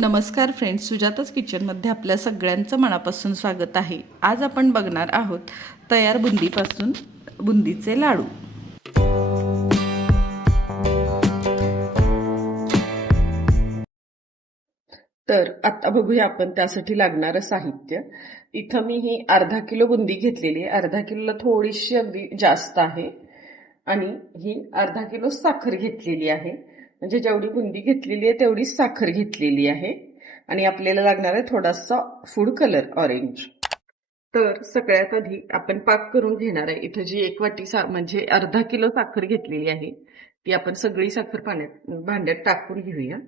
नमस्कार फ्रेंड्स सुजाताच किचनमध्ये आपल्या सगळ्यांचं मनापासून स्वागत आहे. आज आपण बघणार आहोत तयार बुंदीपासून बुंदीचे लाडू. तर आता बघूया आपण त्यासाठी लागणारं साहित्य. इथं मी ही अर्धा किलो बुंदी घेतलेली आहे. अर्धा किलोला थोडीशी अगदी जास्त आहे. आणि ही अर्धा किलो साखर घेतलेली आहे. म्हणजे जेवढी बुंदी घेतलेली आहे तेवढीच साखर घेतलेली आहे. आणि आपल्याला लागणार आहे थोडासा फूड कलर ऑरेंज तर सगळ्यात आधी आपण पाक करून घेणार आहे. इथं जी एक वाटी सा म्हणजे अर्धा किलो साखर घेतलेली आहे ती आपण सगळी साखर पाण्यात भांड्यात टाकून घेऊया.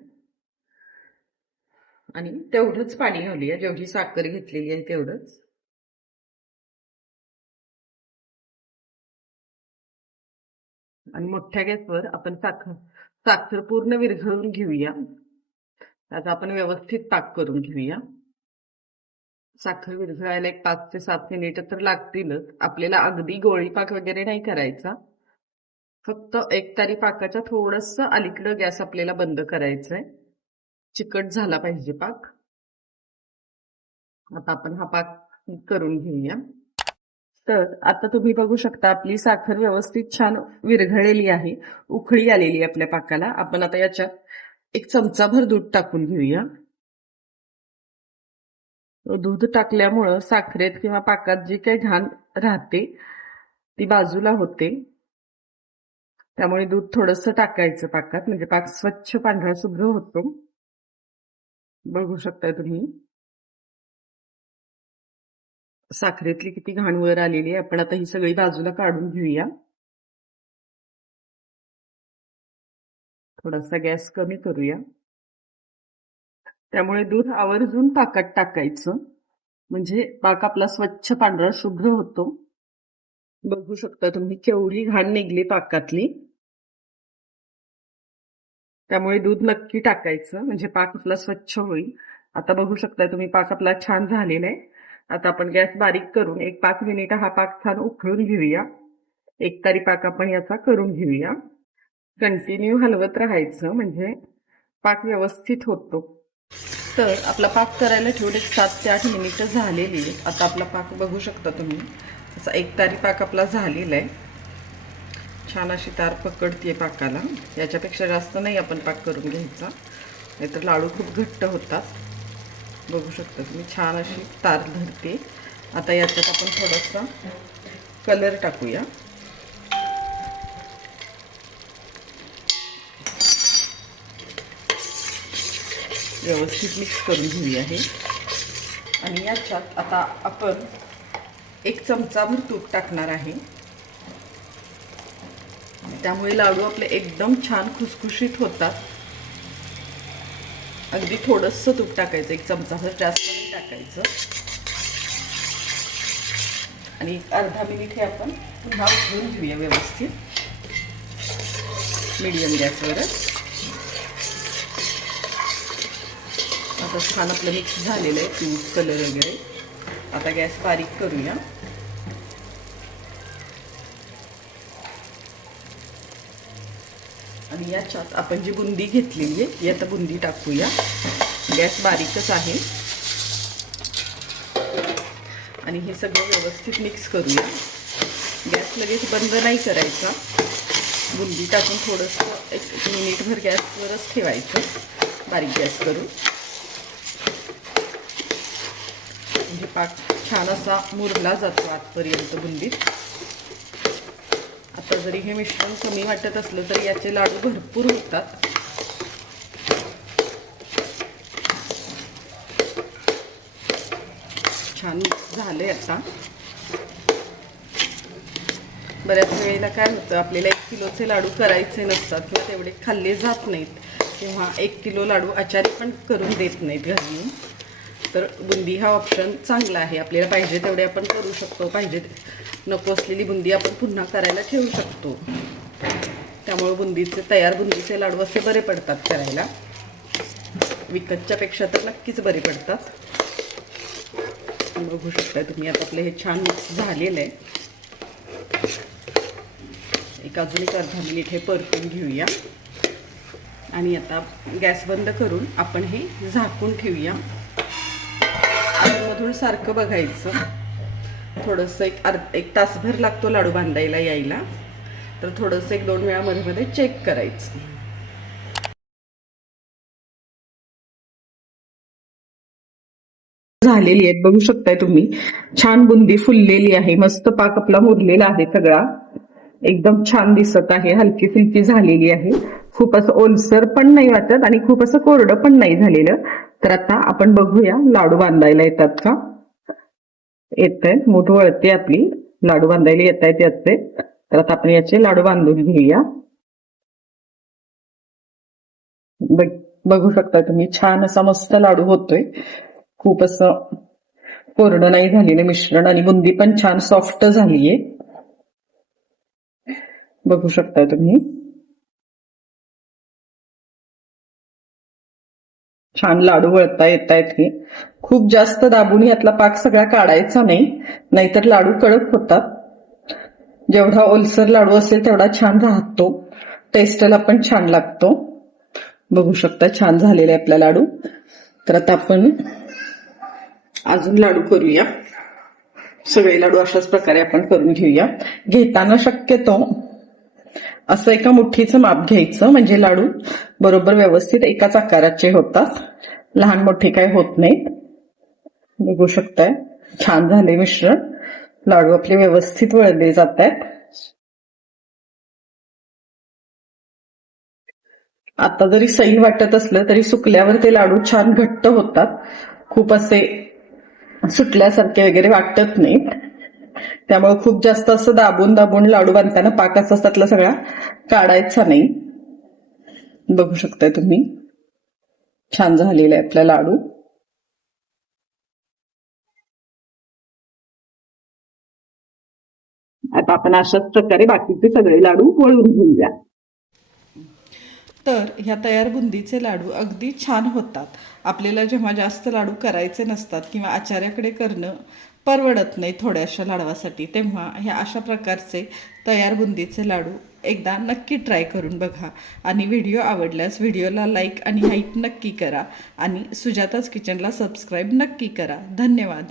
आणि तेवढंच पाणी घालूया. जेवढी साखर घेतलेली आहे तेवढंच. आणि मोठ्या गॅसवर आपण साखर साखर पूर्ण विरघळून घेऊया. आता आपण व्यवस्थित पाक करून घेऊया. साखर विरघळायला एक पाच ते सात मिनिट तर लागतीलच. आपल्याला अगदी गोळी पाक वगैरे नाही करायचा. फक्त एक तारी पाकाच्या थोडस अलीकडं गॅस आपल्याला बंद करायचंय. चिकट झाला पाहिजे पाक. आता आपण हा पाक करून घेऊया. तर आता तुम्ही बघू शकता आपली साखर व्यवस्थित छान विरघळलेली आहे. उखळी आलेली आहे आपल्या पाकाला. आपण आता याच्यात एक चमचाभर दूध टाकून घेऊया. दूध टाकल्यामुळं साखरेत किंवा पाकात जी काही घाण राहते ती बाजूला होते. त्यामुळे दूध थोडस टाकायचं पाकात. म्हणजे पाक स्वच्छ पांढरा शुभ्र होतो. बघू शकताय तुम्ही. साखरेतली किती घाण वर आलेली आहे. आपण आता ही सगळी बाजूला काढून घेऊया. थोडासा गॅस कमी करूया. त्यामुळे दूध आवर्जून पाकात टाकायचं. म्हणजे पाक आपला स्वच्छ पांढरा शुभ्र होतो. बघू शकता तुम्ही केवढी घाण निघली पाकातली. त्यामुळे दूध नक्की टाकायचं. म्हणजे पाक आपला स्वच्छ होईल. आता बघू शकता तुम्ही पाक आपला छान झालेला आहे. आता आपण गॅस बारीक करून एक पाच मिनिट हा पाक छान उकळून घेऊया. एक तारी पाक आपण याचा करून घेऊया. कंटिन्यू हलवत राहायचं म्हणजे पाक व्यवस्थित होतो. तर आपला पाक करायला ठेवून एक सात ते आठ मिनिटं झालेली आहेत आता आपला पाक बघू शकता तुम्ही. असा एक तारी पाक आपला झालेला आहे. छान अशी तार पकडते पाकाला. याच्यापेक्षा जास्त नाही आपण पाक करून घ्यायचा. नाहीतर लाडू खूप घट्ट होतात. बघू शकता तुम्ही. छान अशी तार धरते. आता याच्यात आपण थोडासा कलर टाकूया. व्यवस्थित मिक्स करून घेऊया आहे आणि याच्यात आता आपण एक चमचाभर तूप टाकणार आहे. त्यामुळे लाडू आपले एकदम छान खुसखुशीत होतात. अगदी थोडंसं तूप टाकायचं एक चमचाभर जास्त नाही टाकायचं. आणि एक अर्धा मिनिट हे आपण पुन्हा उकळून घेऊया व्यवस्थित. मिडियम गॅसवरच आता छान आपलं मिक्स झालेलं आहे तूप कलर वगैरे. आता गॅस बारीक करूया. आणि याच्यात आपण जी बुंदी घेतलेली आहे ती आता बुंदी टाकूया. गॅस बारीकच आहे. आणि हे सगळं व्यवस्थित मिक्स करूया. गॅस लगेच बंद नाही करायचा. बुंदी टाकून थोडंसं एक मिनिटभर गॅसवरच ठेवायचं. बारीक गॅस करून. म्हणजे पाक छान असा मुरला जातो आतपर्यंत बुंदीत. आता जरी हे मिश्रण कमी वाटत असलं तरी याचे लाडू भरपूर होतात. छान मिक्स झाले आता. बऱ्याच वेळेला काय होतं आपल्याला एक किलोचे लाडू करायचे नसतात किंवा तेवढे खाल्ले जात नाहीत. किंवा एक किलो लाडू आचारी पण करून देत नाहीत घरी तर बुंदी हा ऑप्शन चांगला आहे. आपल्याला पाहिजे तेवढे आपण करू शकतो. पाहिजे नको असलेली बुंदी आपण पुन्हा करायला ठेवू शकतो. त्यामुळे बुंदीचे तयार बुंदीचे लाडू असे बरे पडतात करायला. विकतच्यापेक्षा तर नक्कीच बरे पडतात. बघू शकता तुम्ही आता आपलं हे छान मिक्स झालेलं आहे. एक अजून एक अर्धा मिनिट हे परतून घेऊया. आणि आता गॅस बंद करून आपण हे झाकून ठेवूया. सारखं बघायचं. थोडंसं एक अर्ध एक तासभर लागतो लाडू बांधायला यायला. तर थोडंसं एक दोन वेळा मध्ये मध्ये चेक करायचं. झालेली आहेत बघू शकताय तुम्ही. छान बुंदी फुललेली आहे मस्त पाक आपला मुरलेला आहे सगळा. एकदम छान दिसत आहे हलकी फुलकी झालेली आहे. खूप असं ओलसर पण नाही वाटत आणि खूप असं कोरडं पण नाही झालेलं. तर आता आपण बघूया लाडू बांधायला येतात का? येत आहेत मूठ वळते आपली. लाडू बांधायला येत आहेत याचे. तर आता आपण याचे लाडू बांधून घेऊया. बघ- बघू शकता तुम्ही छान असा मस्त लाडू होतोय. खूप असं कोरडं नाही झालेलं मिश्रण आणि बुंदी पण छान सॉफ्ट झालीये. बघू शकता तुम्ही. छान लाडू वळता येत आहेत हे. खूप जास्त दाबून यातला पाक सगळा काढायचा नाही नाहीतर लाडू कडक होतात. जेवढा ओलसर लाडू असेल तेवढा छान राहतो. टेस्टला पण छान लागतो. बघू शकता छान झालेला आहे आपला लाडू. तर आता आपण अजून लाडू करूया. सगळे लाडू अशाच प्रकारे आपण करून घेऊया. घेताना शक्यतो असं एका मुठ्ठीचं माप घ्यायचं म्हणजे लाडू बरोबर व्यवस्थित एकाच आकाराचे होतात. लहान मोठे काय होत नाहीत. बघू शकताय. छान झाले मिश्रण. लाडू आपले व्यवस्थित वळले जात आहेत आता जरी सैल वाटत असलं तरी सुकल्यावर ते लाडू छान घट्ट होतात. खूप असे सुटल्यासारखे वगैरे वाटत नाहीत. त्यामुळे खूप जास्त असं दाबून दाबून लाडू बांधताना पाकाचा त्यातला सगळा. काढायचा नाही. बघू शकताय तुम्ही. छान झालेला आहे आपला लाडू. आता आपण अशाच प्रकारे बाकीचे सगळे लाडू वळून घेऊया तर ह्या तयार बुंदीचे लाडू अगदी छान होतात. आपल्याला जेव्हा जास्त लाडू करायचे नसतात किंवा आचार्याकडे करणं परवडत नाही थोड्याशा लाडवासाठी तेव्हा ह्या अशा प्रकारचे तयार बुंदीचे लाडू एकदा नक्की ट्राय करून बघा. आणि व्हिडिओ आवडल्यास व्हिडिओला लाईक आणि हाईट नक्की करा. आणि सुजाताच किचनला सबस्क्राईब नक्की करा. धन्यवाद.